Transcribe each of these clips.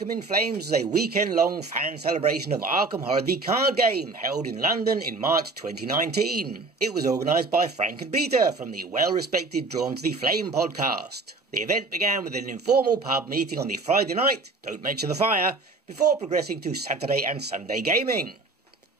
Arkham In Flames is a weekend-long fan celebration of Arkham Horror the card game held in London in March 2019. It was organised by Frank and Peter from the well-respected Drawn to the Flame podcast. The event began with an informal pub meeting on the Friday night, don't mention the fire, before progressing to Saturday and Sunday gaming.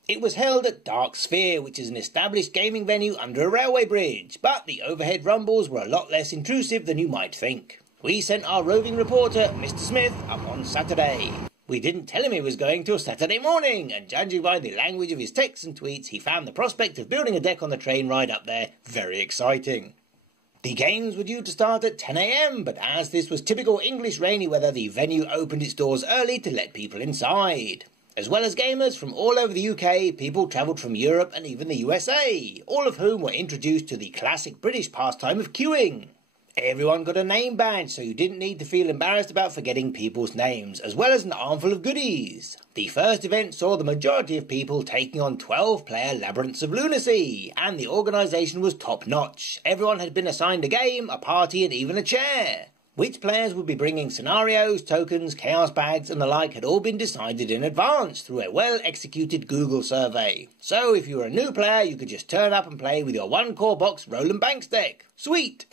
It was held at Dark Sphere, which is an established gaming venue under a railway bridge, but the overhead rumbles were a lot less intrusive than you might think. We sent our roving reporter, Mr Psmith, up on Saturday. We didn't tell him he was going till Saturday morning, and judging by the language of his texts and tweets, he found the prospect of building a deck on the train ride up there very exciting. The games were due to start at 10 AM, but as this was typical English rainy weather, the venue opened its doors early to let people inside. As well as gamers from all over the UK, people travelled from Europe and even the USA, all of whom were introduced to the classic British pastime of queuing. Everyone got a name badge, so you didn't need to feel embarrassed about forgetting people's names, as well as an armful of goodies. The first event saw the majority of people taking on 12-player Labyrinths of Lunacy, and the organisation was top-notch. Everyone had been assigned a game, a party and even a chair. Which players would be bringing scenarios, tokens, chaos bags and the like had all been decided in advance through a well-executed Google survey. So if you were a new player, you could just turn up and play with your one core box Roll and Banks deck. Sweet!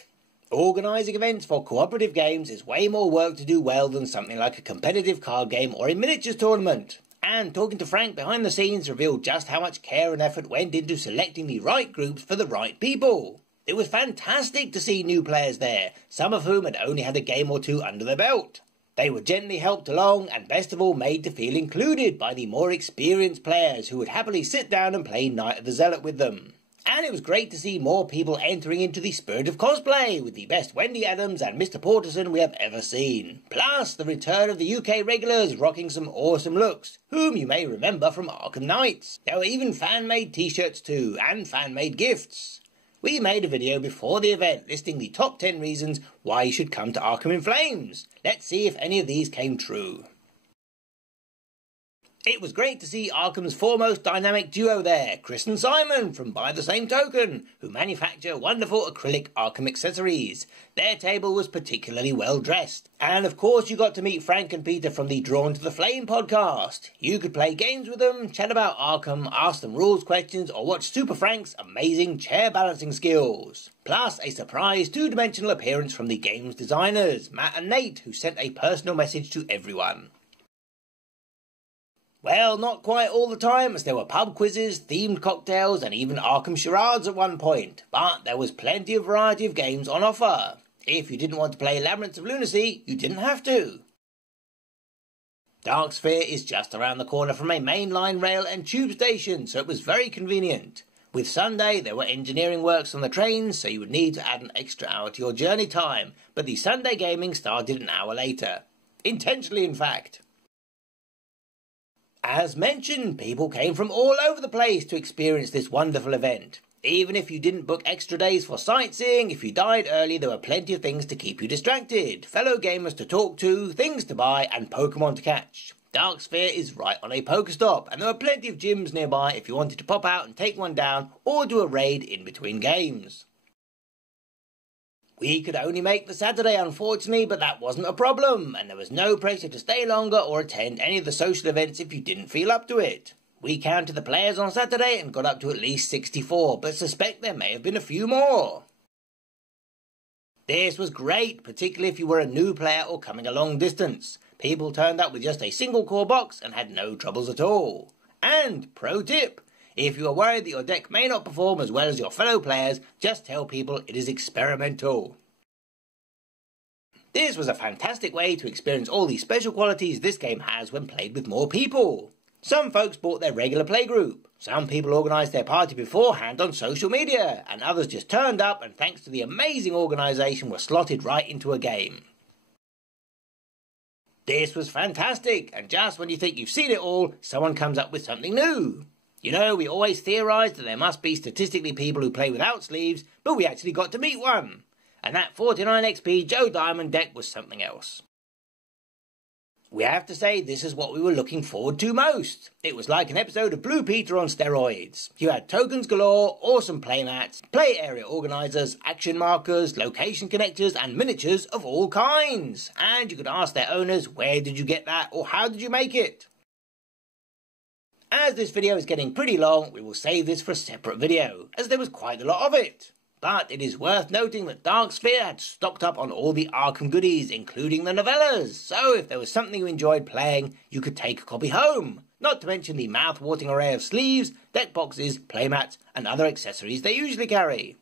Organising events for cooperative games is way more work to do well than something like a competitive card game or a miniatures tournament. And talking to Frank behind the scenes revealed just how much care and effort went into selecting the right groups for the right people. It was fantastic to see new players there, some of whom had only had a game or two under their belt. They were gently helped along and best of all made to feel included by the more experienced players who would happily sit down and play Night of the Zealot with them. And it was great to see more people entering into the spirit of cosplay, with the best Wendy Adams and Mr Porterson we have ever seen. Plus, the return of the UK regulars rocking some awesome looks, whom you may remember from Arkham Knights. There were even fan-made t-shirts too, and fan-made gifts. We made a video before the event listing the top 10 reasons why you should come to Arkham In Flames. Let's see if any of these came true. It was great to see Arkham's foremost dynamic duo there, Chris and Simon from By the Same Token, who manufacture wonderful acrylic Arkham accessories. Their table was particularly well dressed. And of course you got to meet Frank and Peter from the Drawn to the Flame podcast. You could play games with them, chat about Arkham, ask them rules questions, or watch Super Frank's amazing chair balancing skills. Plus a surprise two-dimensional appearance from the game's designers, Matt and Nate, who sent a personal message to everyone. Well, not quite all the time, as there were pub quizzes, themed cocktails and even Arkham charades at one point, but there was plenty of variety of games on offer. If you didn't want to play Labyrinths of Lunacy, you didn't have to. Dark Sphere is just around the corner from a mainline rail and tube station, so it was very convenient. With Sunday, there were engineering works on the trains, so you would need to add an extra hour to your journey time, but the Sunday gaming started an hour later. Intentionally, in fact. As mentioned, people came from all over the place to experience this wonderful event. Even if you didn't book extra days for sightseeing, if you died early, there were plenty of things to keep you distracted, fellow gamers to talk to, things to buy, and Pokemon to catch. Dark Sphere is right on a Pokestop, and there were plenty of gyms nearby if you wanted to pop out and take one down, or do a raid in between games. We could only make the Saturday, unfortunately, but that wasn't a problem, and there was no pressure to stay longer or attend any of the social events if you didn't feel up to it. We counted the players on Saturday and got up to at least 64, but suspect there may have been a few more. This was great, particularly if you were a new player or coming a long distance. People turned up with just a single core box and had no troubles at all. And, pro tip, if you are worried that your deck may not perform as well as your fellow players, just tell people it is experimental. This was a fantastic way to experience all the special qualities this game has when played with more people. Some folks bought their regular playgroup, some people organised their party beforehand on social media, and others just turned up and thanks to the amazing organisation were slotted right into a game. This was fantastic, and just when you think you've seen it all, someone comes up with something new. You know, we always theorised that there must be statistically people who play without sleeves, but we actually got to meet one. And that 49 XP Joe Diamond deck was something else. We have to say this is what we were looking forward to most. It was like an episode of Blue Peter on steroids. You had tokens galore, awesome playmats, play area organisers, action markers, location connectors and miniatures of all kinds. And you could ask their owners, where did you get that or how did you make it? As this video is getting pretty long, we will save this for a separate video, as there was quite a lot of it. But it is worth noting that Dark Sphere had stocked up on all the Arkham goodies, including the novellas, so if there was something you enjoyed playing, you could take a copy home. Not to mention the mouth-watering array of sleeves, deck boxes, playmats, and other accessories they usually carry.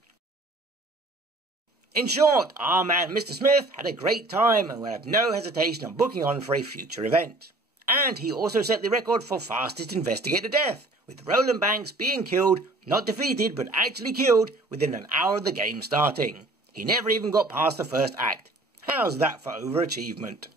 In short, our man Mr Psmith had a great time and will have no hesitation on booking on for a future event. And he also set the record for fastest investigator death, with Roland Banks being killed, not defeated, but actually killed within an hour of the game starting. He never even got past the first act. How's that for overachievement?